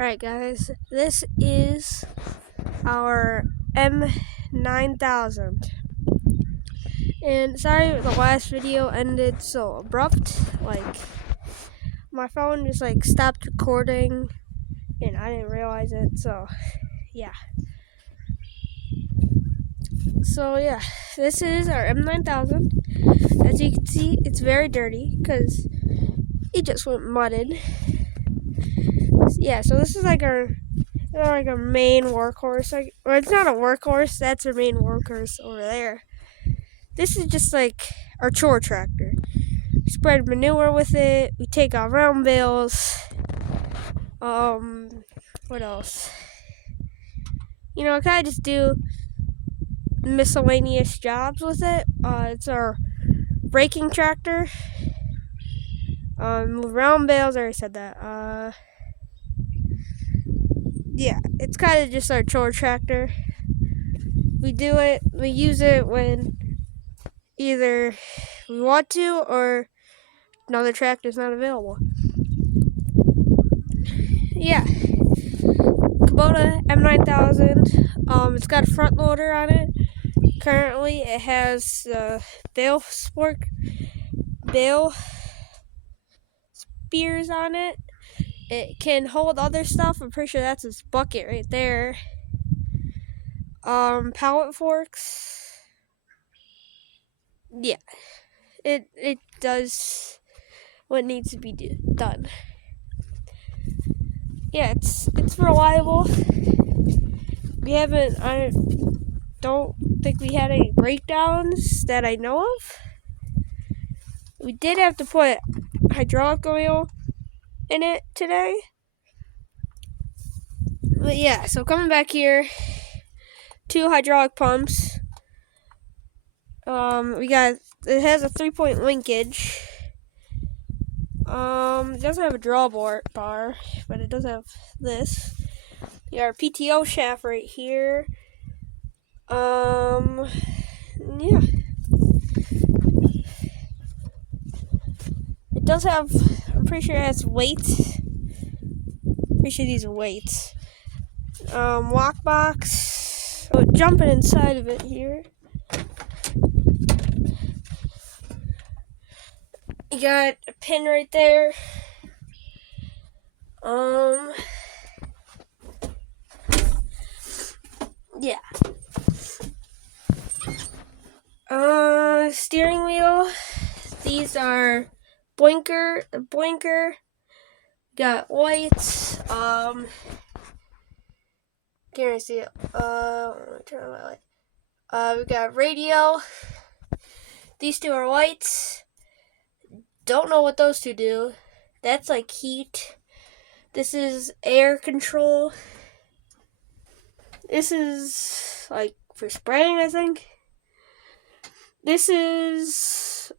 Alright guys, this is our M9000. And sorry the last video ended so abrupt. Like, my phone just stopped recording and I didn't realize it, so yeah. So yeah, this is our M9000. As you can see, it's very dirty because it just went mudded. Yeah, so this is our main workhorse. Or it's not a workhorse, that's our main workhorse over there. This is just our chore tractor. We spread manure with it, we take out round bales. What else? I kind of just do miscellaneous jobs with it. It's our braking tractor. Round bales, I already said that. Yeah, it's kind of just our chore tractor. We use it when either we want to or another tractor is not available. Yeah, Kubota M9000. It's got a front loader on it. Currently, it has bale spears on it. It can hold other stuff. I'm pretty sure that's its bucket right there. Pallet forks. Yeah, it does what needs to be done. Yeah, it's reliable. I don't think we had any breakdowns that I know of. We did have to put hydraulic oil in it today. But yeah, so coming back here, 2 hydraulic pumps. It has a 3-point linkage. It doesn't have a drawbar, but it does have this. We got our PTO shaft right here. Yeah. It does have, I'm pretty sure it has weights. Pretty sure these are weights. Lock box. So jumping inside of it here. You got a pin right there. Yeah. Steering wheel. These are blinker. Got lights. Can't really see it. Let me turn on my light. We got radio. These 2 are lights. Don't know what those 2 do. That's heat. This is air control. This is for spraying, I think. This is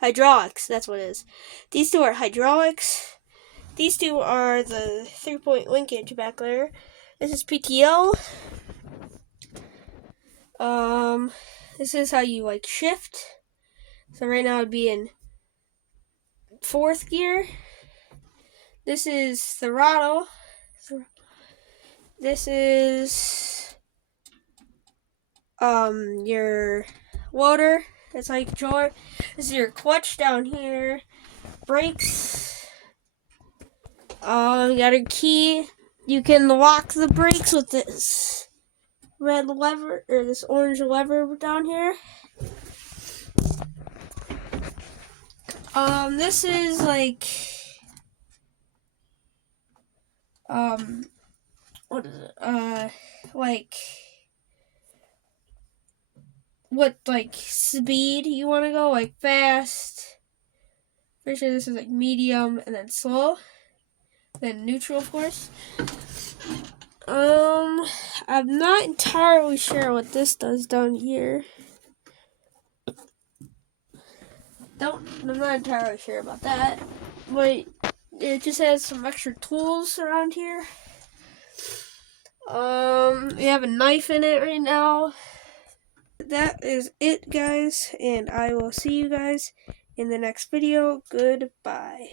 hydraulics. That's what it is. These 2 are hydraulics. These 2 are the 3-point linkage back there. This is PTO. This is how you shift. So right now it'd be in 4th gear. This is throttle. This is your loader. That's how you control it. This is your clutch down here. Brakes. You got a key. You can lock the brakes with this red lever or this orange lever down here. This is what is it? What speed you want to go, fast. Pretty sure this is medium and then slow, then neutral, of course. I'm not entirely sure what this does down here. I'm not entirely sure about that, but it just has some extra tools around here. We have a knife in it right now. That is it, guys, and I will see you guys in the next video. Goodbye.